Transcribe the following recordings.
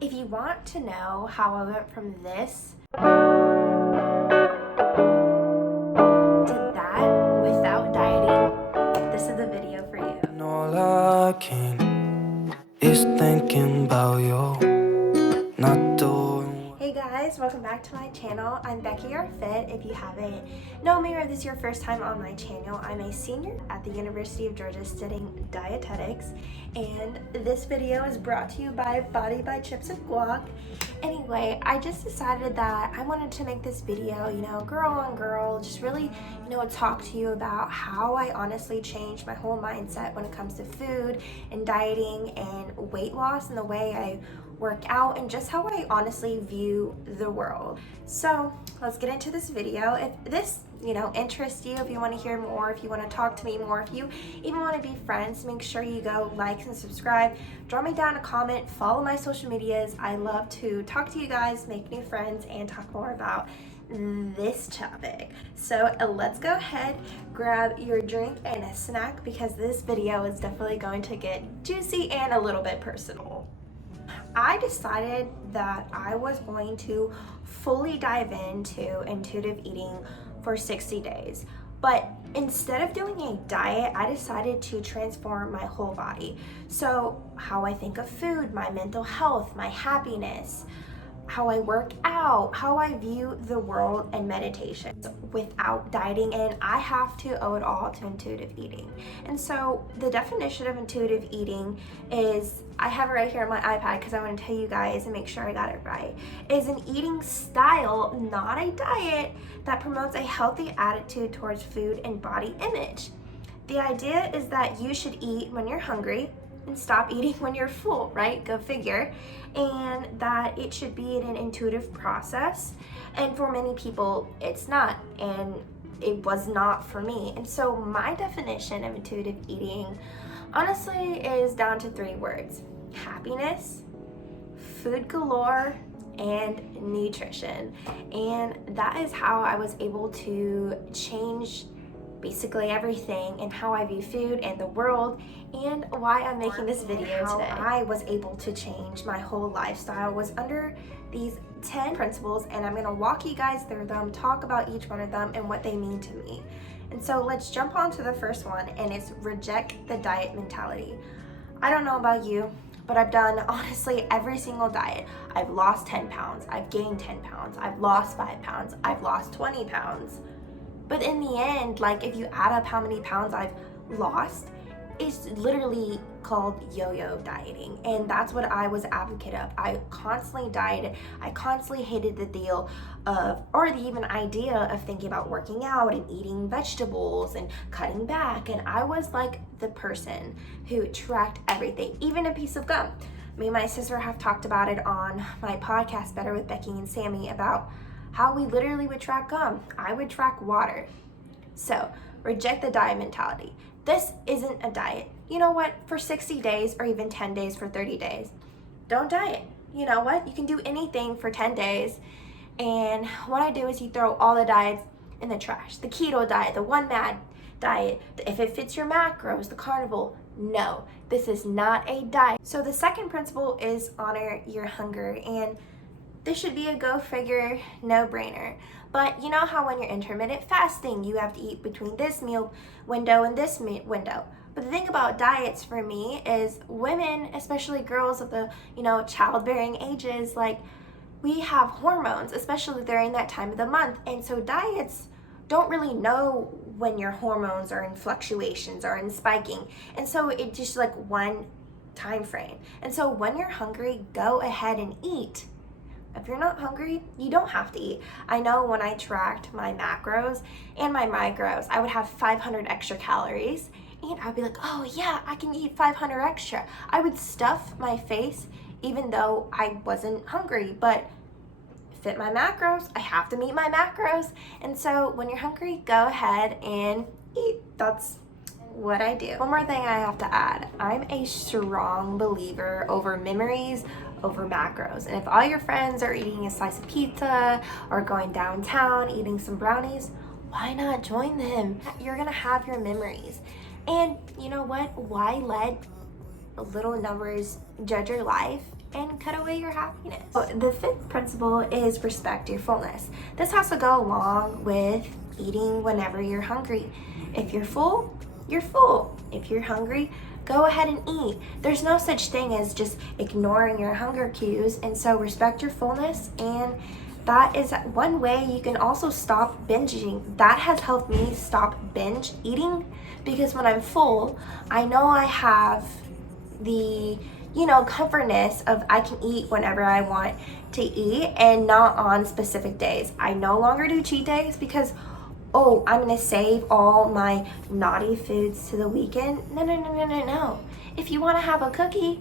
If you want to know how I went from this to that without dieting, this is the video for you. And all I can is thinking about you, not doing. Hey guys, welcome back to my channel. I'm Becky or Fit. If you haven't known me or this is your first time on my channel, I'm a senior at the University of Georgia studying dietetics, and this video is brought to you by Body by Chips and Guac. Anyway, I just decided that I wanted to make this video, girl on girl, just really, talk to you about how I honestly changed my whole mindset when it comes to food and dieting and weight loss and the way I work out and just how I honestly view the world. So let's get into this video. If this interests you, if you want to hear more, if you want to talk to me more, if you even want to be friends, make sure you go like and subscribe, drop me down a comment, follow my social medias. I love to talk to you guys, make new friends, and talk more about this topic. So let's go ahead, grab your drink and a snack because this video is definitely going to get juicy and a little bit personal. I decided that I was going to fully dive into intuitive eating for 60 days. But instead of doing a diet, I decided to transform my whole body. So how I think of food, my mental health, my happiness, how I work out, how I view the world, and meditation without dieting, and I have to owe it all to intuitive eating. And so the definition of intuitive eating is, I have it right here on my iPad because I want to tell you guys and make sure I got it right, is an eating style, not a diet, that promotes a healthy attitude towards food and body image. The idea is that you should eat when you're hungry and stop eating when you're full, right? Go figure. And that it should be an intuitive process. And for many people, it's not. And it was not for me. And so my definition of intuitive eating, honestly, is down to 3 words: happiness, food galore, and nutrition. And that is how I was able to change basically everything and how I view food and the world, and why I'm making this video today. I was able to change my whole lifestyle was under these 10 principles, and I'm gonna walk you guys through them, talk about each one of them and what they mean to me. And so let's jump on to the first one, and it's reject the diet mentality. I don't know about you, but I've done honestly every single diet. I've lost 10 pounds, I've gained 10 pounds, I've lost 5 pounds, I've lost 20 pounds. But in the end, like, if you add up how many pounds I've lost, it's literally called yo-yo dieting. And that's what I was advocate of. I constantly dieted. I constantly hated the deal of, or the even idea of thinking about working out and eating vegetables and cutting back. And I was like the person who tracked everything, even a piece of gum. Me and my sister have talked about it on my podcast, Better with Becky and Sammy, about how we literally would track gum. I would track water. So reject the diet mentality. This isn't a diet. You know what? For 60 days or even 10 days, for 30 days, don't diet. You know what? You can do anything for 10 days. And what I do is you throw all the diets in the trash. The keto diet, the one mad diet, if it fits your macros, the carnivore. No, this is not a diet. So the second principle is honor your hunger, and this should be a go figure, no brainer. But you know how when you're intermittent fasting, you have to eat between this meal window and this window. But the thing about diets for me is women, especially girls of the, childbearing ages, like, we have hormones, especially during that time of the month. And so diets don't really know when your hormones are in fluctuations or in spiking. And so it's just like one time frame. And so when you're hungry, go ahead and eat. If you're not hungry, you don't have to eat. I know when I tracked my macros and my micros, I would have 500 extra calories, and I'd be like, oh yeah, I can eat 500 extra. I would stuff my face even though I wasn't hungry, but fit my macros, I have to meet my macros. And so when you're hungry, go ahead and eat. That's what I do. One more thing I have to add. I'm a strong believer over memories over macros. And if all your friends are eating a slice of pizza or going downtown eating some brownies, why not join them? You're gonna have your memories. And you know what? Why let little numbers judge your life and cut away your happiness. So the fifth principle is respect your fullness. This has to go along with eating whenever you're hungry. If you're full, you're full. If you're hungry, go ahead and eat. There's no such thing as just ignoring your hunger cues, and so respect your fullness, and that is one way you can also stop binging. That has helped me stop binge eating, because when I'm full, I know I have the comfortness of I can eat whenever I want to eat and not on specific days. I no longer do cheat days because, oh, I'm gonna save all my naughty foods to the weekend. No. If you want to have a cookie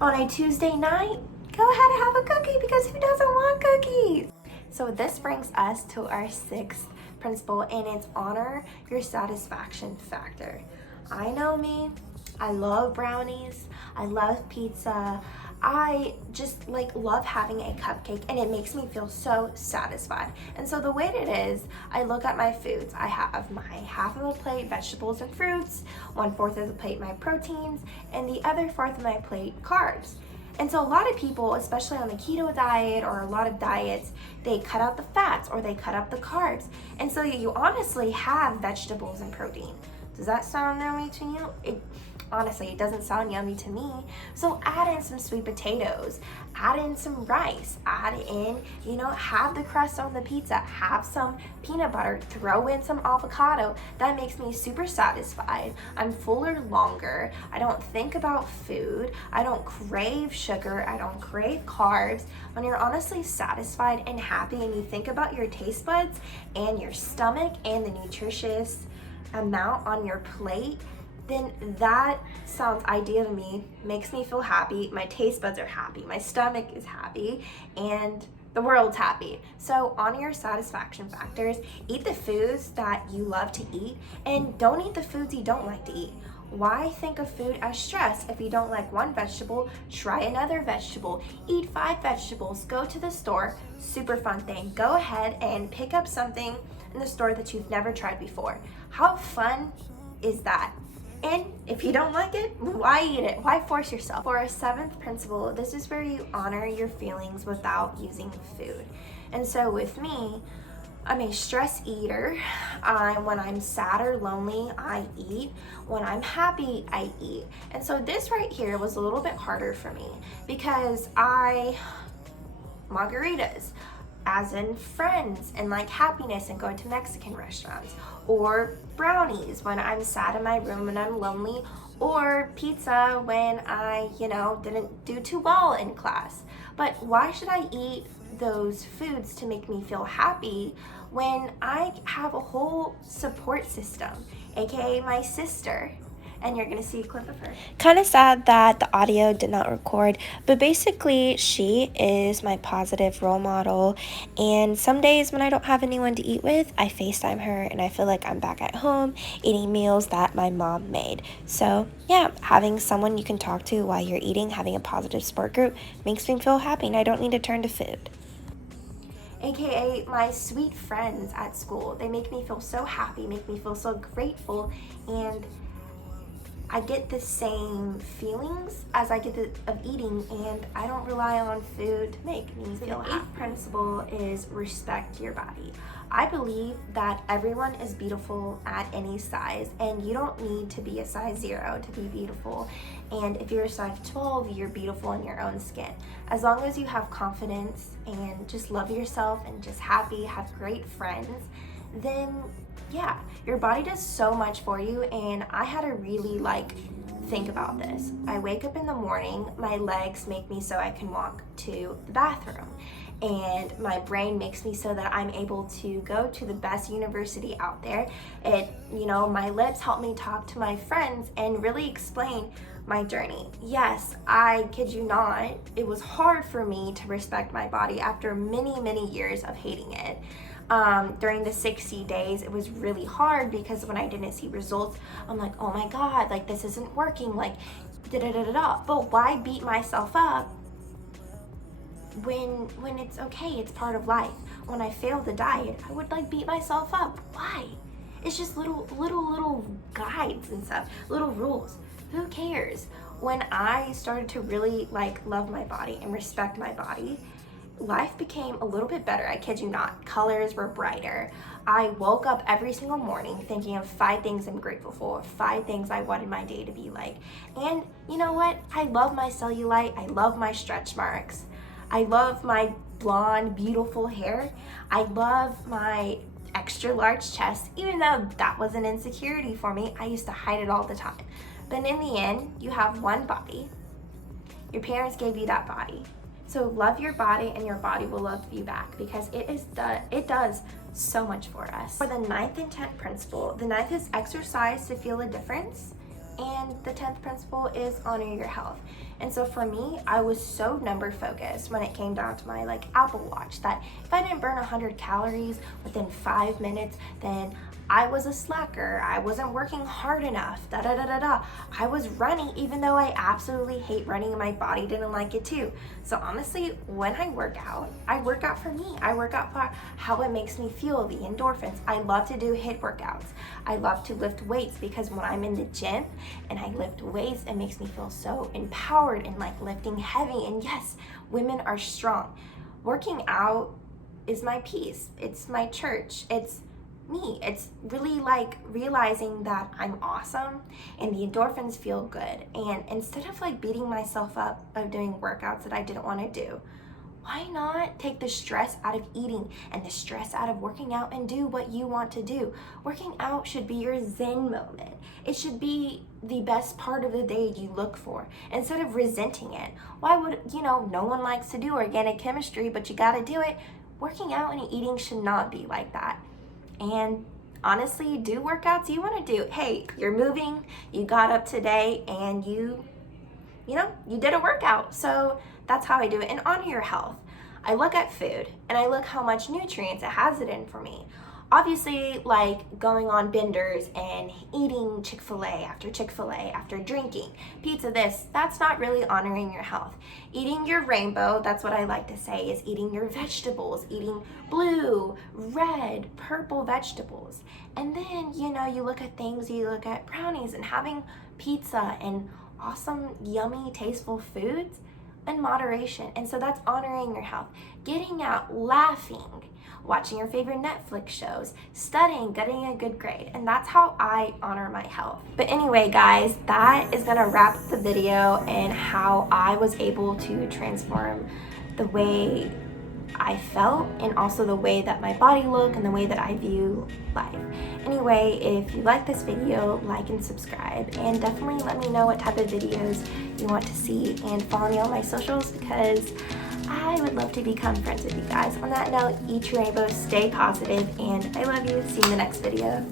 on a Tuesday night, go ahead and have a cookie, because who doesn't want cookies? So this brings us to our sixth principle, and it's honor your satisfaction factor. I know me, I love brownies, I love pizza, I just love having a cupcake, and it makes me feel so satisfied. And so the way it is, I look at my foods. I have my half of a plate vegetables and fruits, 1/4 of the plate my proteins, and the other 1/4 of my plate carbs. And so a lot of people, especially on the keto diet or a lot of diets, they cut out the fats or they cut out the carbs. And so you honestly have vegetables and protein. Does that sound yummy to you? Honestly, it doesn't sound yummy to me. So add in some sweet potatoes, add in some rice, add in, have the crust on the pizza, have some peanut butter, throw in some avocado. That makes me super satisfied. I'm fuller longer. I don't think about food. I don't crave sugar. I don't crave carbs. When you're honestly satisfied and happy and you think about your taste buds and your stomach and the nutritious amount on your plate, then that sounds ideal to me, makes me feel happy, my taste buds are happy, my stomach is happy, and the world's happy. So honor your satisfaction factors, eat the foods that you love to eat, and don't eat the foods you don't like to eat. Why think of food as stress? If you don't like one vegetable, try another vegetable. Eat 5 vegetables, go to the store, super fun thing. Go ahead and pick up something in the store that you've never tried before. How fun is that? And if you don't like it, why eat it? Why force yourself? For our 7th principle, this is where you honor your feelings without using food. And so with me, I'm a stress eater. When I'm sad or lonely, I eat. When I'm happy, I eat. And so this right here was a little bit harder for me because margaritas, as in friends and happiness and going to Mexican restaurants, or brownies when I'm sad in my room and I'm lonely, or pizza when I, didn't do too well in class. But why should I eat those foods to make me feel happy when I have a whole support system, aka my sister? And you're gonna see a clip of her. Kind of sad that the audio did not record, but basically she is my positive role model, and some days when I don't have anyone to eat with, I FaceTime her and I feel like I'm back at home eating meals that my mom made. So yeah, having someone you can talk to while you're eating, having a positive support group makes me feel happy, and I don't need to turn to food. AKA my sweet friends at school. They make me feel so happy, make me feel so grateful, and I get the same feelings as I get of eating, and I don't rely on food to make me feel happy. The 8th principle is respect your body. I believe that everyone is beautiful at any size, and you don't need to be a size 0 to be beautiful. And if you're a size 12, you're beautiful in your own skin. As long as you have confidence and just love yourself and just happy, have great friends, then yeah, your body does so much for you. And I had to really think about this. I wake up in the morning, my legs make me so I can walk to the bathroom, and my brain makes me so that I'm able to go to the best university out there. My lips help me talk to my friends and really explain my journey. Yes, I kid you not, it was hard for me to respect my body after many, many years of hating it. During the 60 days, it was really hard because when I didn't see results, I'm like, oh my God, this isn't working, da-da-da-da-da. But why beat myself up when it's okay, it's part of life? When I failed the diet, I would beat myself up. Why? It's just little guides and stuff, little rules. Who cares? when I started to really like love my body and respect my body, life became a little bit better. I kid you not. Colors were brighter. I woke up every single morning thinking of 5 things I'm grateful for, 5 things I wanted my day to be like. And you know what? I love my cellulite. I love my stretch marks. I love my blonde, beautiful hair. I love my extra large chest. Even though that was an insecurity for me, I used to hide it all the time. But in the end, you have one body. Your parents gave you that body. So love your body and your body will love you back, because it does so much for us. For the 9th and 10th principle, the 9th is exercise to feel a difference, and the 10th principle is honor your health. And so for me, I was so number focused when it came down to my like Apple Watch, that if I didn't burn 100 calories within 5 minutes, then I was a slacker. I wasn't working hard enough. I was running even though I absolutely hate running and my body didn't like it too. So honestly, when I work out for me. I work out for how it makes me feel, the endorphins. I love to do HIIT workouts. I love to lift weights, because when I'm in the gym and I lift weights, it makes me feel so empowered and like lifting heavy. And yes, women are strong. Working out is my peace. It's my church. It's me. It's really like realizing that I'm awesome and the endorphins feel good. And instead of like beating myself up of doing workouts that I didn't want to do, why not take the stress out of eating and the stress out of working out and do what you want to do? Working out should be your zen moment. It should be the best part of the day you look for, instead of resenting it. Why would, no one likes to do organic chemistry, but you gotta do it. Working out and eating should not be like that. And honestly, do workouts you want to do. Hey, you're moving, you got up today, and you did a workout. So that's how I do it. And honor your health. I look at food and I look how much nutrients it has it in for me. Obviously, like going on benders and eating Chick-fil-A after drinking pizza, that's not really honoring your health. Eating your rainbow, that's what I like to say, is eating your vegetables, eating blue, red, purple vegetables. And then, you look at brownies and having pizza and awesome, yummy, tasteful foods in moderation. And so that's honoring your health. Getting out, laughing, watching your favorite Netflix shows, studying, getting a good grade. And that's how I honor my health. But anyway, guys, that is gonna wrap up the video and how I was able to transform the way I felt, and also the way that my body looked and the way that I view life. Anyway, if you like this video, like and subscribe, and definitely let me know what type of videos you want to see, and follow me on my socials, because I would love to become friends with you guys. On that note, eat your rainbow, stay positive, and I love you. See you in the next video.